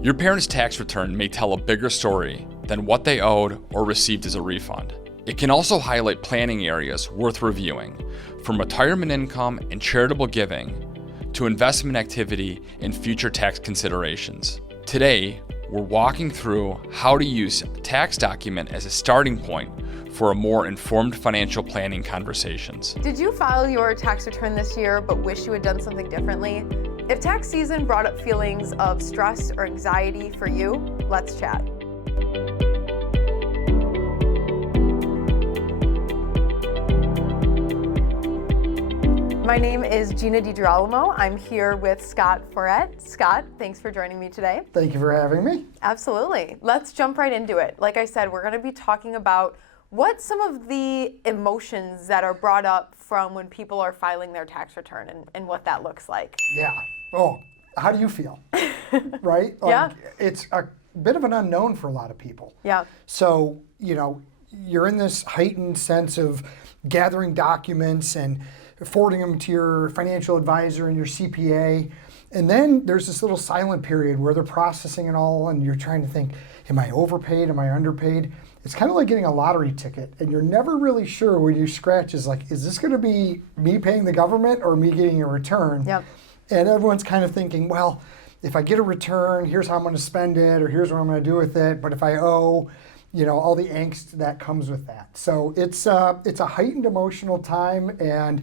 Your parents' tax return may tell a bigger story than what they owed or received as a refund. It can also highlight planning areas worth reviewing, from retirement income and charitable giving to investment activity and future tax considerations. Today, we're walking through how to use a tax document as a starting point for a more informed financial planning conversations. Did you file your tax return this year but wish you had done something differently? If tax season brought up feelings of stress or anxiety for you, let's chat. My name is Gina DiGirolamo. I'm here with Scott Foret. Scott, thanks for joining me today. Thank you for having me. Absolutely. Let's jump right into it. Like I said, we're going to be talking about what some of the emotions that are brought up from when people are filing their tax return and what that looks like. Yeah. Oh, how do you feel? Right? Yeah. It's a bit of an unknown for a lot of people. Yeah. So, you're in this heightened sense of gathering documents and forwarding them to your financial advisor and your CPA. And then there's this little silent period where they're processing it all and you're trying to think, am I overpaid? Am I underpaid? It's kind of like getting a lottery ticket and you're never really sure when you scratch is like, is this going to be me paying the government or me getting a return? Yep. And everyone's kind of thinking, well, if I get a return, here's how I'm going to spend it or here's what I'm going to do with it. But if I owe, all the angst that comes with that. So it's a heightened emotional time and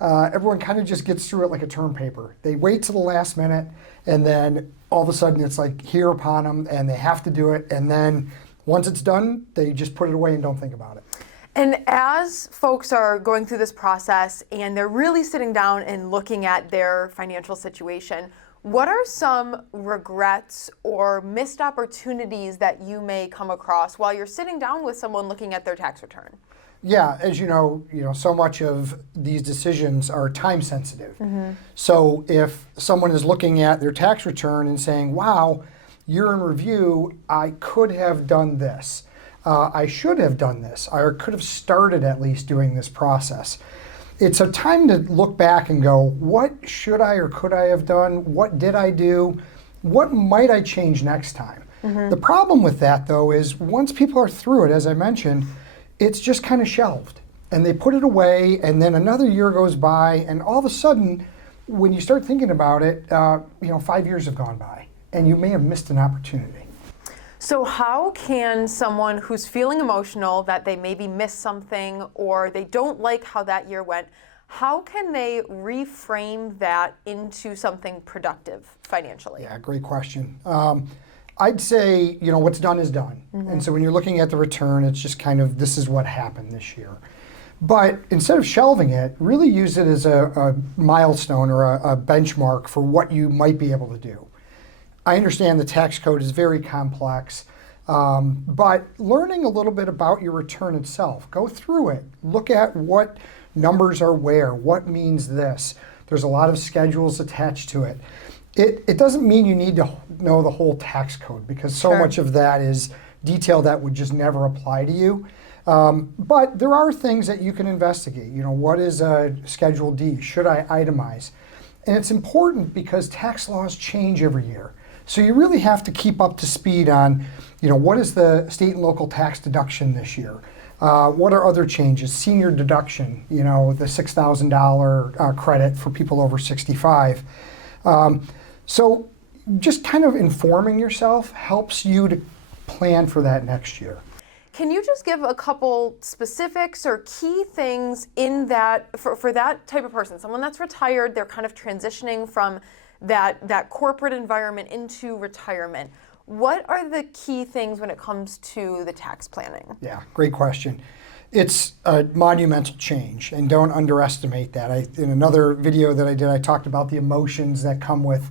everyone kind of just gets through it like a term paper. They wait till the last minute and then all of a sudden it's like here upon them and they have to do it. And then once it's done, they just put it away and don't think about it. And as folks are going through this process and they're really sitting down and looking at their financial situation, what are some regrets or missed opportunities that you may come across while you're sitting down with someone looking at their tax return? Yeah, as you know, so much of these decisions are time sensitive. Mm-hmm. So if someone is looking at their tax return and saying, wow, year in review, I could have done this. I should have done this. I could have started at least doing this process. It's a time to look back and go, what should I or could I have done? What did I do? What might I change next time? Mm-hmm. The problem with that, though, is once people are through it, as I mentioned, it's just kind of shelved. And they put it away, and then another year goes by, and all of a sudden, when you start thinking about it, 5 years have gone by, and you may have missed an opportunity. So how can someone who's feeling emotional that they maybe missed something or they don't like how that year went, how can they reframe that into something productive financially? Yeah, great question. I'd say, what's done is done. Mm-hmm. And so when you're looking at the return, it's just kind of, this is what happened this year. But instead of shelving it, really use it as a milestone or a benchmark for what you might be able to do. I understand the tax code is very complex, but learning a little bit about your return itself, go through it, look at what numbers are where, what means this. There's a lot of schedules attached to it. It doesn't mean you need to know the whole tax code because so much of that is detail that would just never apply to you. But there are things that you can investigate. What is a Schedule D? Should I itemize? And it's important because tax laws change every year. So you really have to keep up to speed on, what is the state and local tax deduction this year? What are other changes? Senior deduction, the $6,000 credit for people over 65. So just kind of informing yourself helps you to plan for that next year. Can you just give a couple specifics or key things in that, for that type of person, someone that's retired, they're kind of transitioning from that corporate environment into retirement. What are the key things when it comes to the tax planning? Yeah, great question. It's a monumental change, and don't underestimate that. In another video that I did, I talked about the emotions that come with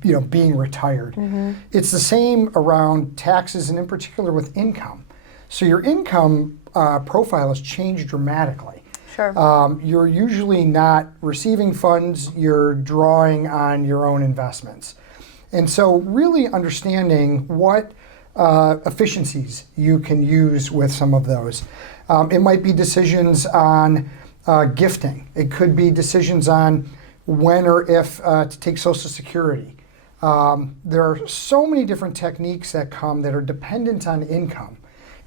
being retired. Mm-hmm. It's the same around taxes and in particular with income. So your income profile has changed dramatically. Sure. You're usually not receiving funds, you're drawing on your own investments. And so really understanding what efficiencies you can use with some of those. It might be decisions on gifting. It could be decisions on when or if to take Social Security. There are so many different techniques that come that are dependent on income.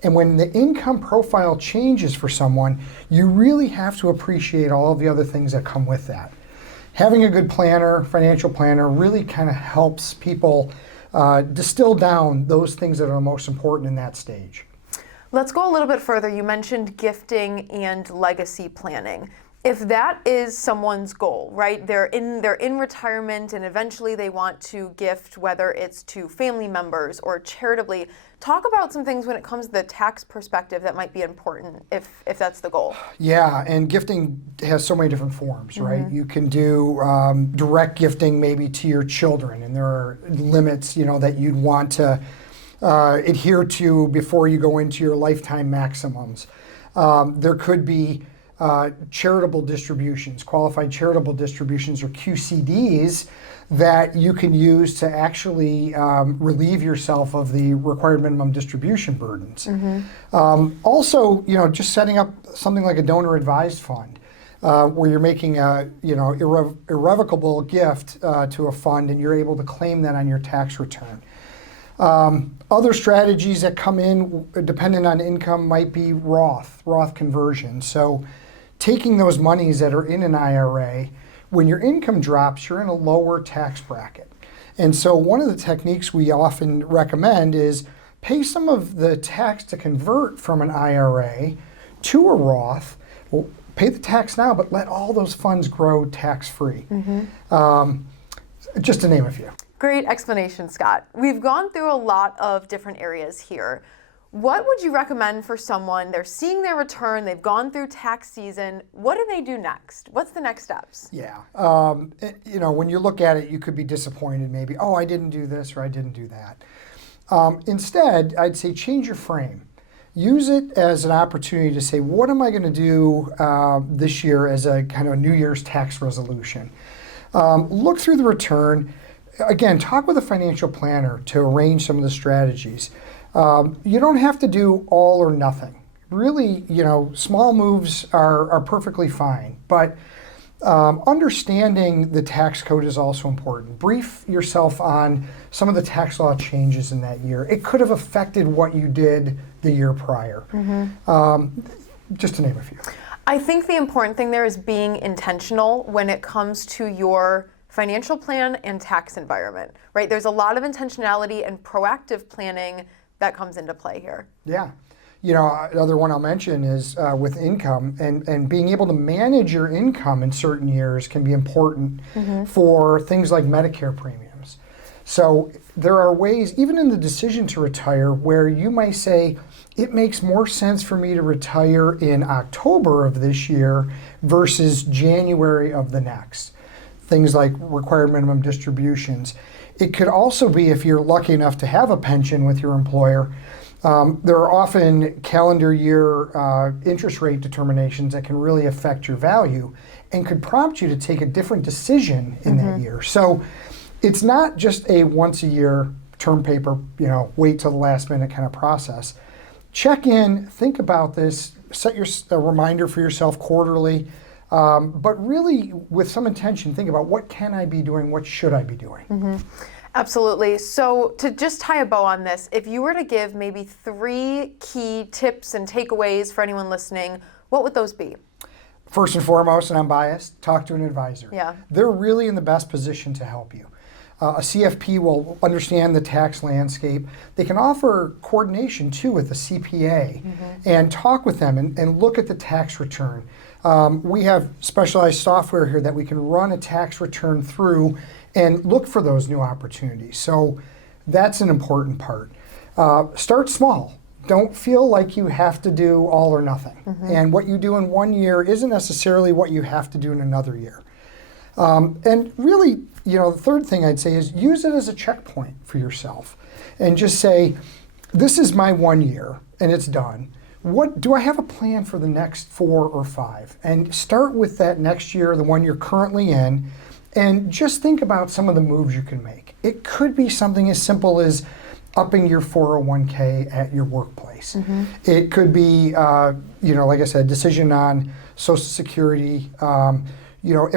And when the income profile changes for someone, you really have to appreciate all of the other things that come with that. Having a good planner, financial planner, really kind of helps people distill down those things that are most important in that stage. Let's go a little bit further. You mentioned gifting and legacy planning. If that is someone's goal, right? They're in retirement and eventually they want to gift, whether it's to family members or charitably. Talk about some things when it comes to the tax perspective that might be important if that's the goal. Yeah, and gifting has so many different forms, right? You can do direct gifting maybe to your children, and there are limits, that you'd want to adhere to before you go into your lifetime maximums. There could be charitable distributions, qualified charitable distributions, or QCDs, that you can use to actually relieve yourself of the required minimum distribution burdens. Also, just setting up something like a donor advised fund, where you're making a irrevocable gift to a fund, and you're able to claim that on your tax return. Other strategies that come in dependent on income might be Roth conversion. So taking those monies that are in an IRA, when your income drops, you're in a lower tax bracket. And so one of the techniques we often recommend is pay some of the tax to convert from an IRA to a Roth. Well, pay the tax now, but let all those funds grow tax-free. Just to name a few. Great explanation, Scott. We've gone through a lot of different areas here. What would you recommend for someone? They're seeing their return, they've gone through tax season. What do they do next? What's the next steps? Yeah, when you look at it, you could be disappointed maybe, oh, I didn't do this or I didn't do that. Instead, I'd say change your frame. Use it as an opportunity to say, what am I going to do this year as a kind of a New Year's tax resolution? Look through the return. Again, talk with a financial planner to arrange some of the strategies. You don't have to do all or nothing. Really, small moves are perfectly fine, but understanding the tax code is also important. Brief yourself on some of the tax law changes in that year. It could have affected what you did the year prior, just to name a few. I think the important thing there is being intentional when it comes to your financial plan and tax environment, right? There's a lot of intentionality and proactive planning that comes into play here. Yeah. Another one I'll mention is with income, and being able to manage your income in certain years can be important for things like Medicare premiums. So there are ways, even in the decision to retire, where you might say, it makes more sense for me to retire in October of this year versus January of the next. Things like required minimum distributions. It could also be, if you're lucky enough to have a pension with your employer, there are often calendar year interest rate determinations that can really affect your value and could prompt you to take a different decision in that year. So it's not just a once a year term paper, wait till the last minute kind of process. Check in, think about this, set a reminder for yourself quarterly, but really with some intention, think about what can I be doing, what should I be doing? Absolutely. So to just tie a bow on this, if you were to give maybe 3 key tips and takeaways for anyone listening, what would those be? First and foremost, and I'm biased, talk to an advisor. Yeah. They're really in the best position to help you. A CFP will understand the tax landscape. They can offer coordination too with a CPA and talk with them and look at the tax return. We have specialized software here that we can run a tax return through and look for those new opportunities. So that's an important part. Start small. Don't feel like you have to do all or nothing. And what you do in one year isn't necessarily what you have to do in another year. And really, the third thing I'd say is use it as a checkpoint for yourself and just say, this is my 1 year and it's done. What do I have a plan for the next 4 or 5? And start with that next year, the one you're currently in, and just think about some of the moves you can make. It could be something as simple as upping your 401k at your workplace. It could be, like I said, decision on Social Security. Am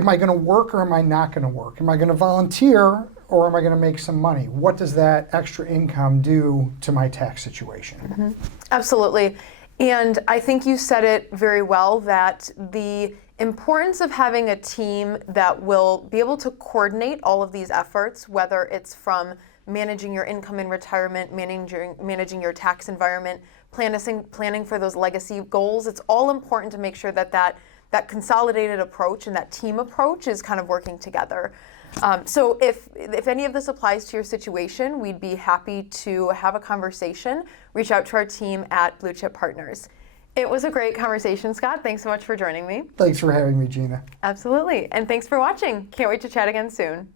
I going to work or am I not going to work? Am I going to volunteer or am I going to make some money? What does that extra income do to my tax situation? Absolutely. And I think you said it very well, that the importance of having a team that will be able to coordinate all of these efforts, whether it's from managing your income in retirement, managing your tax environment, planning for those legacy goals. It's all important to make sure that that consolidated approach and that team approach is kind of working together. So if any of this applies to your situation, we'd be happy to have a conversation. Reach out to our team at Blue Chip Partners. It was a great conversation, Scott. Thanks so much for joining me. Thanks for having me, Gina. Absolutely. And thanks for watching. Can't wait to chat again soon.